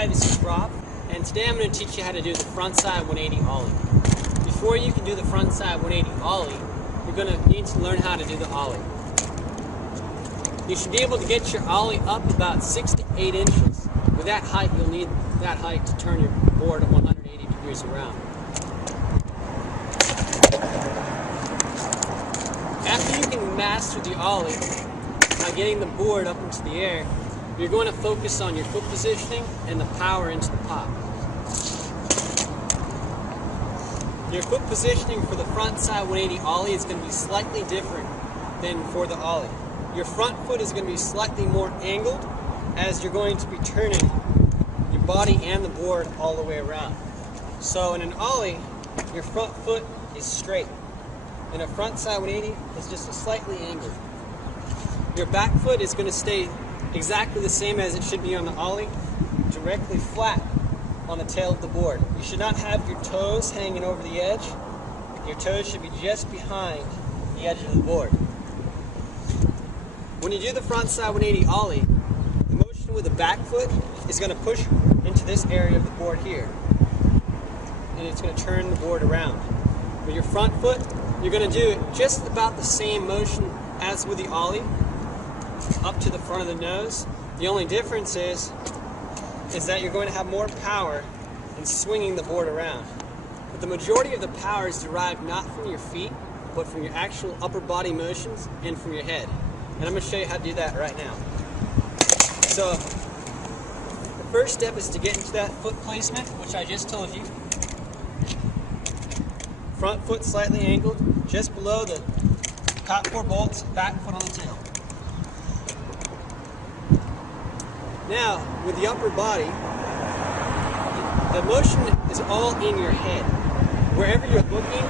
Hi, this is Rob, and today I'm going to teach you how to do the frontside 180 Ollie. Before you can do the frontside 180 Ollie, you're going to need to learn how to do the Ollie. You should be able to get your Ollie up about 6 to 8 inches. With that height, you'll need that height to turn your board 180 degrees around. After you can master the Ollie by getting the board up into the air, you're going to focus on your foot positioning and the power into the pop. Your foot positioning for the front side 180 Ollie is going to be slightly different than for the Ollie. Your front foot is going to be slightly more angled as you're going to be turning your body and the board all the way around. So in an Ollie, your front foot is straight. In a front side 180, it's just a slightly angled. Your back foot is going to stay exactly the same as it should be on the Ollie, directly flat on the tail of the board. You should not have your toes hanging over the edge. Your toes should be just behind the edge of the board. When you do the front side 180 Ollie, the motion with the back foot is going to push into this area of the board here, and it's going to turn the board around. With your front foot, you're going to do just about the same motion as with the Ollie, up to the front of the nose. The only difference is that you're going to have more power in swinging the board around. But the majority of the power is derived not from your feet, but from your actual upper body motions and from your head. And I'm going to show you how to do that right now. So, the first step is to get into that foot placement, which I just told you. Front foot slightly angled, just below the top 4 bolts, back foot on the tail. Now, with the upper body, the motion is all in your head. Wherever you're looking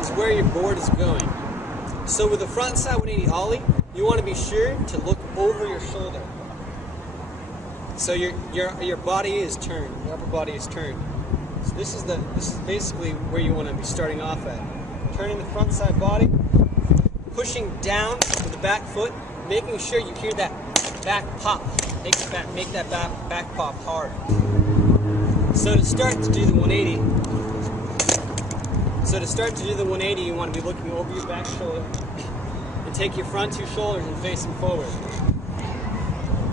is where your board is going. So with the front side 180 Ollie, you want to be sure to look over your shoulder. So your body is turned, your upper body is turned. So this is basically where you want to be starting off at. Turning the front side body, pushing down with the back foot, making sure you hear that back pop. Make that back pop hard. So to start to do the 180, you want to be looking over your back shoulder and take your front 2 shoulders and face them forward.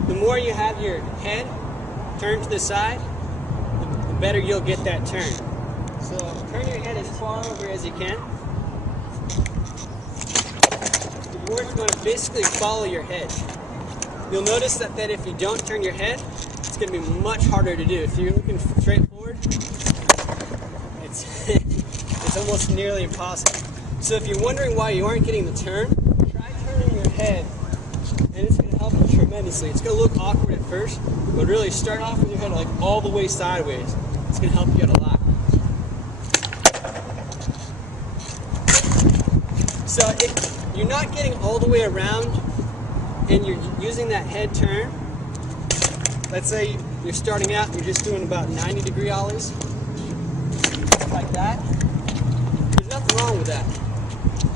The more you have your head turned to the side, the better you'll get that turn. So turn your head as far over as you can. The board's going to basically follow your head. You'll notice that if you don't turn your head, it's going to be much harder to do. If you're looking straight forward, it's almost nearly impossible. So if you're wondering why you aren't getting the turn, try turning your head, and it's going to help you tremendously. It's going to look awkward at first, but really start off with your head like all the way sideways. It's going to help you out a lot. So if you're not getting all the way around, and you're using that head turn, let's say you're starting out and you're just doing about 90-degree Ollies, like that, there's nothing wrong with that.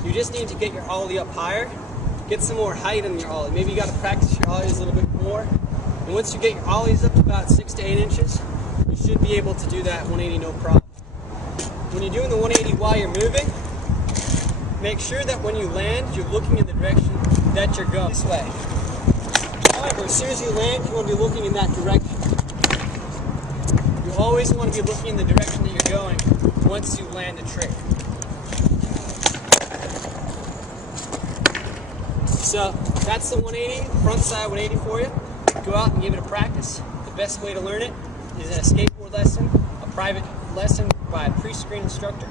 You just need to get your Ollie up higher, get some more height in your Ollie. Maybe you got to practice your Ollies a little bit more. And once you get your Ollies up to about 6 to 8 inches, you should be able to do that 180 no problem. When you're doing the 180 while you're moving, make sure that when you land, you're looking in the direction that you're going this way. However, as soon as you land, you want to be looking in that direction. You always want to be looking in the direction that you're going once you land a trick. So that's the 180, front side 180 for you. Go out and give it a practice. The best way to learn it is in a skateboard lesson, a private lesson by a pre-screened instructor.